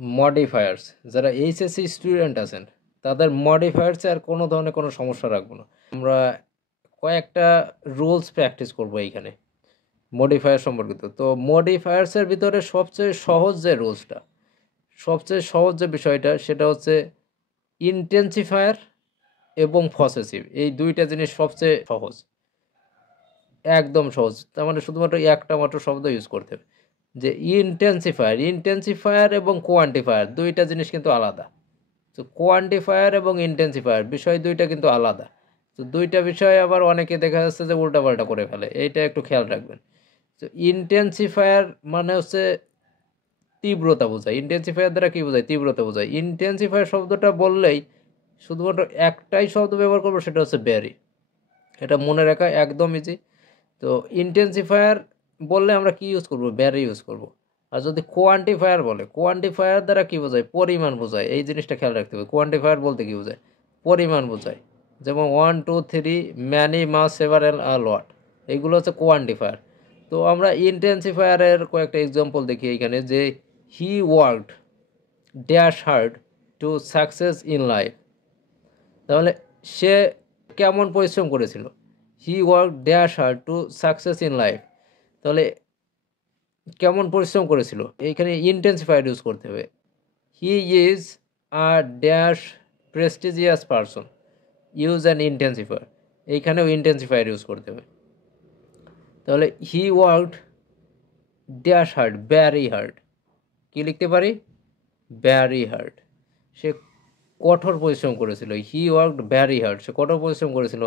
Modifiers, যারা HSC student আছেন তাদের মডিফায়ার্সে আর কোনো ধরনের কোনো সমস্যা রাখবো না। আমরা কয়েকটা রুলস প্র্যাকটিস করব এইখানে মডিফায়ার সম্পর্কিত। তো মডিফায়ার্সের ভিতরে সবচেয়ে সহজ যে রুলসটা, সবচেয়ে সহজ যে বিষয়টা, সেটা হচ্ছে ইন্টেন্সিফায়ার এবং পসেসিভ। এই দুইটা জিনিস সবচেয়ে সহজ, একদম সহজ। তার মানে শুধুমাত্র একটা মাত্র শব্দ ইউজ করতে হবে, যে ইন্টেন্সিফায়ার এবং কোয়ান্টিফায়ার দুইটা জিনিস কিন্তু আলাদা। তো কোয়ান্টিফায়ার এবং ইন্টেন্সিফায়ার বিষয় দুইটা কিন্তু আলাদা। তো দুইটা বিষয় আবার অনেকে দেখা যাচ্ছে যে উল্টাপাল্টা করে ফেলে, এইটা একটু খেয়াল রাখবেন। তো ইন্টেন্সিফায়ার মানে হচ্ছে তীব্রতা বোঝায়। ইন্টেন্সিফায়ার দ্বারা কী বোঝায়? তীব্রতা বোঝায়। ইন্টেন্সিফায়ার শব্দটা বললেই শুধুমাত্র একটাই শব্দ ব্যবহার করবো, সেটা হচ্ছে ভ্যারি। এটা মনে রাখা একদম ইজি। তো ইন্টেন্সিফায়ার বললে আমরা কি ইউজ করব? ভ্যারি ইউজ করব। আর যদি কোয়ান্টিফায়ার বলে, কোয়ান্টিফায়ার দ্বারা কি বোঝায়? পরিমাণ বোঝায়। এই জিনিসটা খেয়াল রাখতে হবে। কোয়ান্টিফায়ার বলতে কি বোঝায়? পরিমাণ বোঝায়। যেমন 1 2 3, ম্যানি, মাস, সেভারেল, আ লট, এইগুলো হচ্ছে কোয়ান্টিফায়ার। তো আমরা ইন্টেন্সিফায়ারের কয়েকটা এক্সাম্পল দেখি এখানে, যে he worked dash hard to success in life. তাহলে সে কেমন পরিশ্রম করেছিল? He work dash hard to success in life. তাহলে কেমন পরিশ্রম করেছিল, এইখানে ইন্টেন্সিফায়ার ইউজ করতে হবে। He is a dash prestigious person, use an intensifier. এইখানেও ইন্টেন্সিফায়ার ইউজ করতে হবে। তাহলে he worked dash hard, very hard. কী লিখতে পারি? Very hard. সে কঠোর পরিশ্রম করেছিল। হি ওয়ার্কড ভ্যারি হার্ড, সে কঠোর পরিশ্রম করেছিল।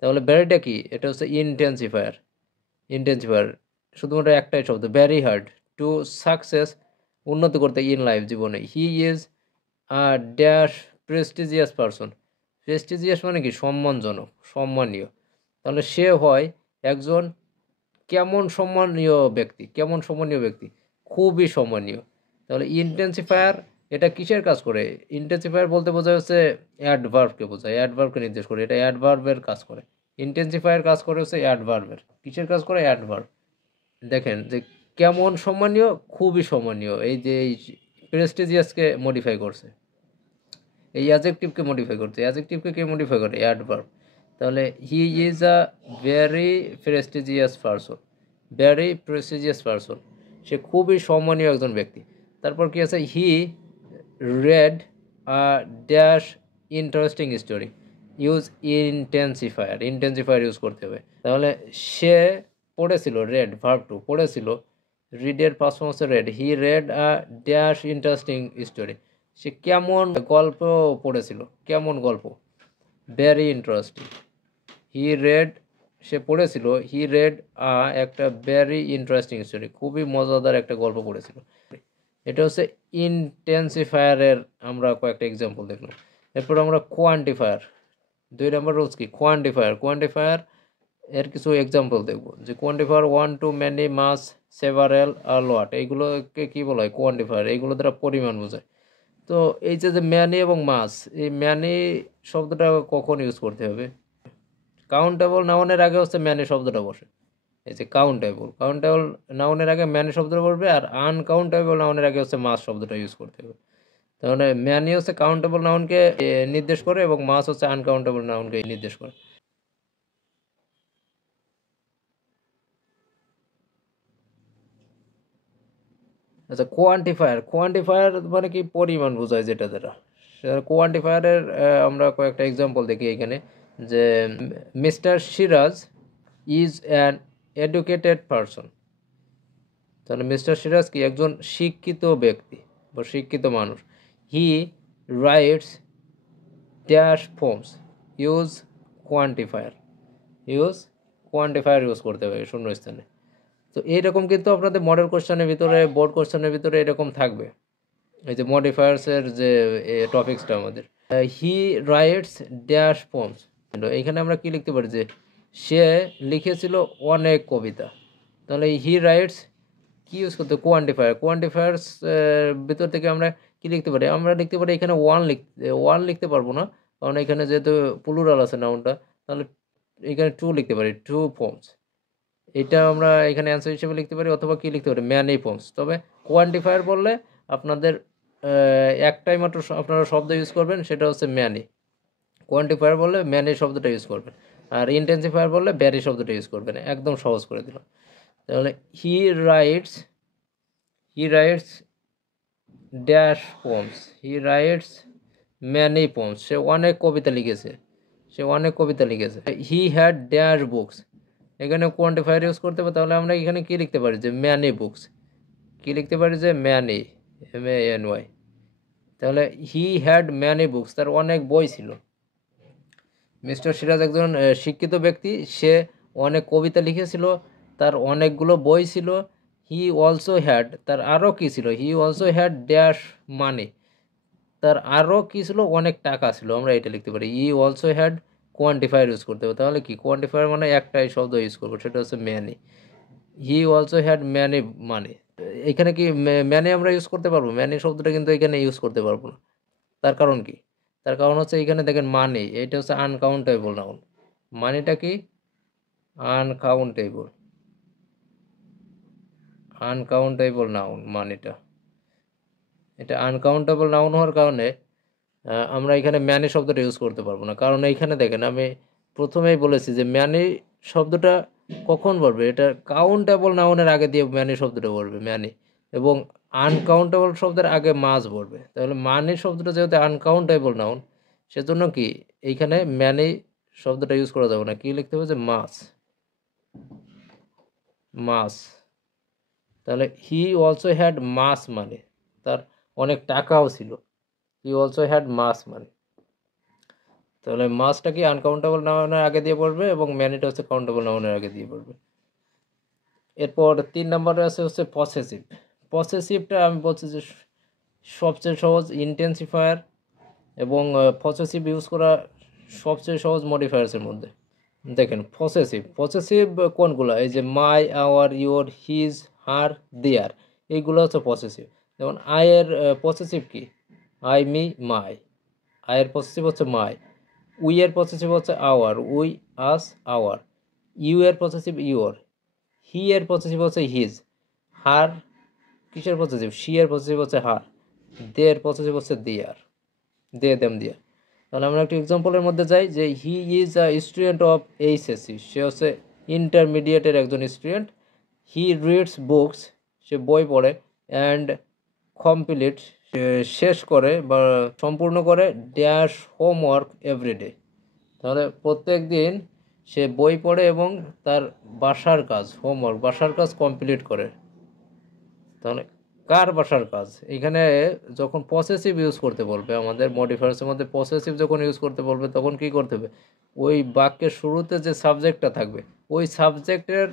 তাহলে ভ্যারিটা কি? এটা হচ্ছে ইন্টেন্সিফায়ার। ইন্টেন্সিফায়ার শুধুমাত্র একটাই শব্দ, ভ্যারি হার্ড টু সাকসেস, উন্নতি করতে, ইন লাইফ, জীবনে। হি is a dash prestigious person. Prestigious মানে কি? সম্মানজনক, সম্মানীয়। তাহলে সে হয় একজন কেমন সম্মানীয় ব্যক্তি? কেমন সম্মানীয় ব্যক্তি? খুবই সম্মানীয়। তাহলে ইন্টেন্সিফায়ার এটা কিসের কাজ করে? ইন্টেন্সিফায়ার বলতে বোঝা হচ্ছে অ্যাডভার্বকে বোঝায়, অ্যাডভার্বকে নির্দেশ করে। এটা অ্যাডভার্বের কাজ করে। ইন্টেন্সিফায়ার কাজ করে হচ্ছে অ্যাডভার্বের। কিসের কাজ করে? অ্যাডভার্ব। দেখেন যে কেমন সম্মানীয়, খুবই সম্মানীয়। এই যে এই প্রেস্টিজিয়াসকে মডিফাই করছে, এই অ্যাডজেক্টিভকে মডিফাই করছে। অ্যাডজেক্টিভকে কে মডিফাই করে? অ্যাডভার্ব। তাহলে he is a very prestigious person, very prestigious person, সে খুবই সম্মানীয় একজন ব্যক্তি। তারপর কি আছে? He read a dash interesting story, use intensifier. Intensifier use করতে হবে। তাহলে সে পড়েছিল, রেড ভার্ব টু, পড়েছিল। রিডের পাঁচ হচ্ছে read. He read a dash interesting story, সে কেমন গল্প পড়েছিল। কেমন গল্প? Very interesting. হি রেড, সে পড়েছিল, হি রেড আ একটা ভেরি ইন্টারেস্টিং স্টোরি, খুবই মজাদার একটা গল্প পড়েছিল। এটা হচ্ছে ইন্টেন্সিফায়ারের আমরা কয়েকটা এক্সাম্পল দেখলাম। এরপর আমরা কোয়ান্টিফায়ার, 2 নম্বর রুলস কি? কোয়ান্টিফায়ার। কোয়ান্টিফায়ার এর কিছু এক্সাম্পল দেখব, যে কোয়ান্টিফায়ার 1 2, ম্যানি, মাস, সেভারেল, আ লট, এইগুলোকে কী বলা হয়? কোয়ান্টিফায়ার। এইগুলো দ্বারা পরিমাণ বোঝায়। তো এই যে ম্যানি এবং মাস, এই ম্যানি শব্দটা কখন ইউজ করতে হবে? কাউন্টেবল নাউনের আগে হচ্ছে ম্যানি শব্দটা বসে। এই যে কাউন্টেবল, কাউন্টেবল নাউনের আগে ম্যানি শব্দটা বসবে, আর আনকাউন্টেবল নাউনের আগে হচ্ছে মাস শব্দটা ইউজ করতে হবে। তাহলে ম্যানি হচ্ছে কাউন্টেবল নাউনকে নির্দেশ করে, এবং মাস হচ্ছে আনকাউন্টেবল নাউনকে নির্দেশ করে। আচ্ছা, কোয়ান্টিফায়ার। কোয়ান্টিফায়ার মানে কি? পরিমাণ বোঝায় যেটা দ্বারা। কোয়ান্টিফায়ারের আমরা কয়েকটা এক্সাম্পল দেখি এখানে, যে mister Siraj is an educated person. তাহলে মিস্টার সিরাজ কি? একজন শিক্ষিত ব্যক্তি বা শিক্ষিত মানুষ। হি writes dash forms, use quantifier. Use quantifier use করতে হবে শূন্যস্থানে। তো এইরকম কিন্তু আপনাদের মডেল কোশ্চেনের ভিতরে, বোর্ড কোশ্চেনের ভিতরে এরকম থাকবে, এই যে মডিফায়ার্সের যে টপিক্সটা আমাদের। হি রাইটস ড্যাশ পোমস, এইখানে আমরা কি লিখতে পারি? যে সে লিখেছিল অনেক কবিতা। তাহলে হি রাইটস কি ইউজ করতে? কোয়ান্টিফায়ার। কোয়ান্টিফায়ার্স ভিতর থেকে আমরা কি লিখতে পারি? আমরা লিখতে পারি এখানে ওয়ান লিখতে পারবো না, কারণ এখানে যেহেতু প্লুরাল আছে নাউনটা। তাহলে এখানে 2 লিখতে পারি, 2 পোমস। এটা আমরা এখানে অ্যান্সার হিসেবে লিখতে পারি, অথবা কি লিখতে পারি? Many poems. তবে কোয়ান্টিফায়ার বললে আপনাদের একটাই মাত্র আপনারা শব্দ ইউজ করবেন, সেটা হচ্ছে ম্যানি। কোয়ান্টিফায়ার বললে ম্যানি শব্দটা ইউজ করবেন, আর ইন্টেন্সিফায়ার বললে ভ্যারি শব্দটা ইউজ করবেন। একদম সহজ করে দিলাম। তাহলে he writes dash poems, he writes many poems, সে অনেক কবিতা লিখেছে, হি হ্যাড ড্যাশ বুকস, এখানে কোয়ান্টিফায়ার ইউজ করতে হবে। তাহলে আমরা এখানে কি লিখতে পারি যে ম্যানি বুকস, কি লিখতে পারি যে ম্যানি, MANY। তাহলে হি হ্যাড ম্যানি বুকস, তার অনেক বই ছিল। মিস্টার সিরাজ একজন শিক্ষিত ব্যক্তি, সে অনেক কবিতা লিখেছিল, তার অনেকগুলো বই ছিল। হি অলসো হ্যাড, তার আরও কী ছিল, হি অলসো হ্যাড ড্যাশ মানি, তার আরও কী ছিল, অনেক টাকা ছিল। আমরা এটা লিখতে পারি হি অলসো হ্যাড, কোয়ান্টিফায়ার ইউজ করতে হবে। তাহলে কি কোয়ান্টিফায়ার মানে একটাই শব্দ ইউজ করবো, সেটা হচ্ছে many. He also had many money. এখানে কি ম্যানি আমরা ইউজ করতে পারবো? ম্যানি শব্দটা কিন্তু এখানে ইউজ করতে পারবো না। তার কারণ কি? তার কারণ হচ্ছে এখানে দেখেন মানি, এটা হচ্ছে আনকাউন্টেবল নাউন। মানিটা কি? আনকাউন্টেবল, আনকাউন্টেবল নাউন মানিটা। এটা আনকাউন্টেবল নাউন হওয়ার কারণে আমরা এখানে ম্যানি শব্দটা ইউজ করতে পারবো না। কারণ এইখানে দেখেন আমি প্রথমেই বলেছি যে ম্যানি শব্দটা কখন বলবে, এটা কাউন্টেবল নাউনের আগে দিয়ে ম্যানি শব্দটা বলবে, ম্যানি, এবং আনকাউন্টেবল শব্দের আগে মাস বলবে। তাহলে মানি শব্দটা যেহেতু আনকাউন্টেবল নাউন, সেজন্য কি এইখানে ম্যানি শব্দটা ইউজ করা যাবে না। কি লিখতে হবে যে মাস, মাস। তাহলে হি অলসো হ্যাড মাস মানি, তার অনেক টাকাও ছিল। হি অলসো হ্যাড মাস মানি। তাহলে মাসটা কি আনকাউন্টেবল নাউনের আগে দিয়ে পড়বে, এবং ম্যানিটা হচ্ছে কাউন্টেবল নাউনের আগে দিয়ে পড়বে। এরপর 3 নম্বরে আছে হচ্ছে পসেসিভ। পসেসিভটা আমি বলছি যে সবচেয়ে সহজ ইন্টেন্সিফায়ার, এবং পসেসিভ ইউজ করা সবচেয়ে সহজ মডিফায়ার্সের মধ্যে। দেখেন পসেসিভ কোনগুলো, এই যে মাই, আওয়ার, ইওর, হিজ, হার, দেয়ার, এইগুলো হচ্ছে পসেসিভ। যেমন আয়ের পসেসিভ কি, আই, মি, মাই। আয়ের পসেসিভ হচ্ছে মাই। উই এর পসেসিভ হচ্ছে our, we, us, our. You এর পসেসিভ ইওর। হি এর পসেসিভ হচ্ছে হিজ। হার কিসের পসেসিভ, শি এর পসেসিভ হচ্ছে হার। দে এর পসেসিভ হচ্ছে দেয়ার, দে, দেম, দেয়ার। তাহলে আমরা একটি এক্সাম্পলের মধ্যে যাই যে he is a student of HSC, সে হচ্ছে ইন্টারমিডিয়েটের একজন স্টুডেন্ট। হি রিডস বুকস, সে বই পড়ে। অ্যান্ড কমপ্লিট, শেষ করে বা সম্পূর্ণ করে, ড্যাশ হোমওয়ার্ক এভরিডে, তাহলে প্রত্যেক দিন সে বই পড়ে এবং তার বাসার কাজ, হোমওয়ার্ক, বাসার কাজ কমপ্লিট করে। তাহলে কার বাসার কাজ? এখানে যখন পসেসিভ ইউজ করতে বলবে, আমাদের মডিফায়ার্সের মধ্যে পসেসিভ যখন ইউজ করতে বলবে, তখন কি করতে হবে, ওই বাক্যের শুরুতে যে সাবজেক্টটা থাকবে, ওই সাবজেক্টের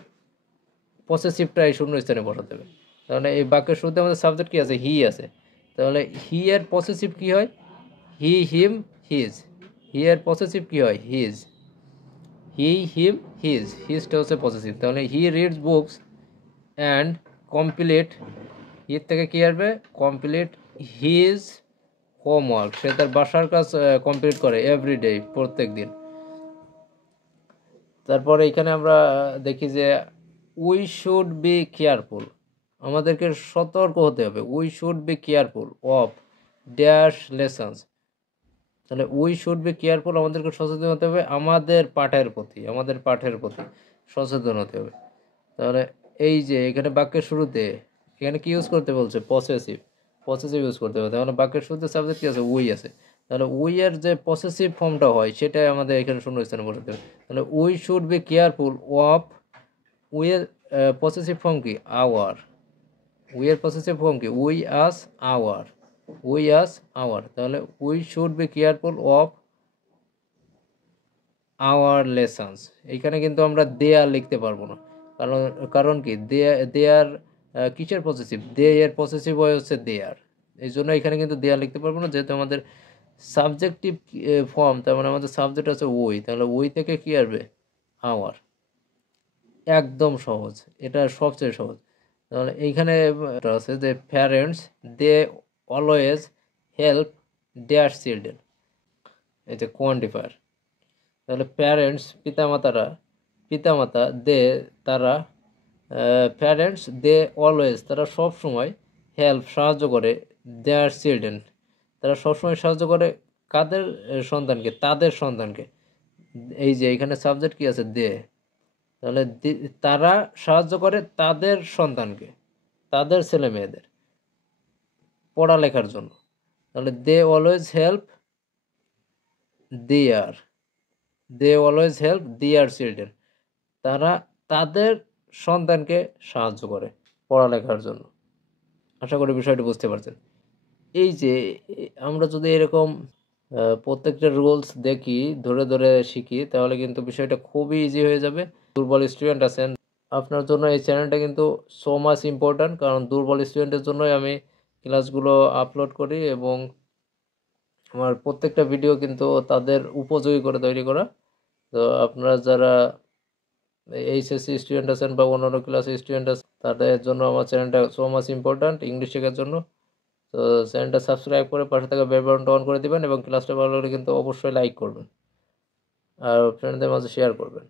পসেসিভটা এই শূন্য স্থানে বসাতে হবে। তাহলে এই বাক্যের শুরুতে আমাদের সাবজেক্ট কি আছে, হি আছে। তাহলে হি এর পসেসিভ কি হয়, হি, হিম, হিজ। হি এর পসেসিভ কি হয়, হিজ। হি, হিম, হিজ, হিজটা হচ্ছে পসেসিভ। তাহলে he reads books and complete, হির থেকে কী আসবে, কমপ্লিট হিজ হোমওয়ার্ক, সে তার বাসার কাজ কমপ্লিট করে এভরিডে, প্রত্যেক দিন। তারপরে এখানে আমরা দেখি যে উই শুড বি কেয়ারফুল, আমাদেরকে সতর্ক হতে হবে। We should be careful of dash lessons, তাহলে উই শুড বি কেয়ারফুল, আমাদেরকে সচেতন হতে হবে আমাদের পাঠের প্রতি, আমাদের পাঠের প্রতি সচেতন হতে হবে। তাহলে এই যে এখানে বাক্যের শুরুতে এখানে কি ইউজ করতে বলছে, পসেসিভ, পসেসিভ ইউজ করতে হবে। তাহলে বাক্যের শুরুতে সাবজেক্ট কি আছে, উই আছে। তাহলে উই এর যে পসেসিভ ফর্মটা হয়, সেটাই আমাদের এখানে শূন্যস্থানে বসাতে হবে। তাহলে we should be careful of, we এর পসেসিভ ফর্ম কি, আওয়ার। উই এর পসেসিভ ফর্ম কি, we, us, our, we, us, our. তাহলে we should be careful of our lessons. এখানে কিন্তু আমরা দেয়ার লিখতে পারবো না, কারণ কারণ কি, দেয়ার কিসের পসেসিভ, দে এর পসেসিভ হয় হচ্ছে দেয়ার। এই জন্য এখানে কিন্তু দেয়ার লিখতে পারবো না, যেহেতু আমাদের সাবজেক্টিভ ফর্ম, তার মানে আমাদের সাবজেক্ট আছে উই, তাহলে উই থেকে কি আসবে, আওয়ার। একদম সহজ, এটা সবচেয়ে সহজ। তাহলে এইখানে আছে যে parents they always help their children, এই যে কোয়ান্টিফায়ার। তাহলে প্যারেন্টস পিতামাতা দে তারা, প্যারেন্টস দে অলওয়েজ তারা সব সময়, হেল্প সাহায্য করে, দেয়ার চিলড্রেন, তারা সবসময় সাহায্য করে কাদের সন্তানকে, তাদের সন্তানকে। এই যে এখানে সাবজেক্ট কি আছে, দে, তাহলে তারা সাহায্য করে তাদের সন্তানকে, তাদের ছেলে মেয়েদের পড়ালেখার জন্য। তাহলে they always help their, they always help their children, তারা তাদের সন্তানকে সাহায্য করে পড়ালেখার জন্য। আশা করি বিষয়টি বুঝতে পারছেন। এই যে আমরা যদি এরকম প্রত্যেকটা রুলস দেখি, ধরে ধরে শিখি, তাহলে কিন্তু বিষয়টা খুবই ইজি হয়ে যাবে। দুর্বল স্টুডেন্ট আছেন, আপনার জন্য এই চ্যানেলটা কিন্তু সো মাচ ইম্পর্ট্যান্ট, কারণ দুর্বল স্টুডেন্টের জন্যই আমি ক্লাসগুলো আপলোড করি এবং আমার প্রত্যেকটা ভিডিও কিন্তু তাদের উপযোগী করে তৈরি করা। তো আপনারা যারা এইচএসসি স্টুডেন্ট আছেন বা অন্যান্য ক্লাসের স্টুডেন্ট আছেন, তাদের জন্য আমার চ্যানেলটা সো মাচ ইম্পর্ট্যান্ট ইংলিশ শেখার জন্য। তো চ্যানেলটা সাবস্ক্রাইব করে পাশে থাকা বেল বাটনটা অন করে দিবেন এবং ক্লাসটা ভালো লাগলে কিন্তু অবশ্যই লাইক করবেন আর ফ্রেন্ডদের মাঝে শেয়ার করবেন।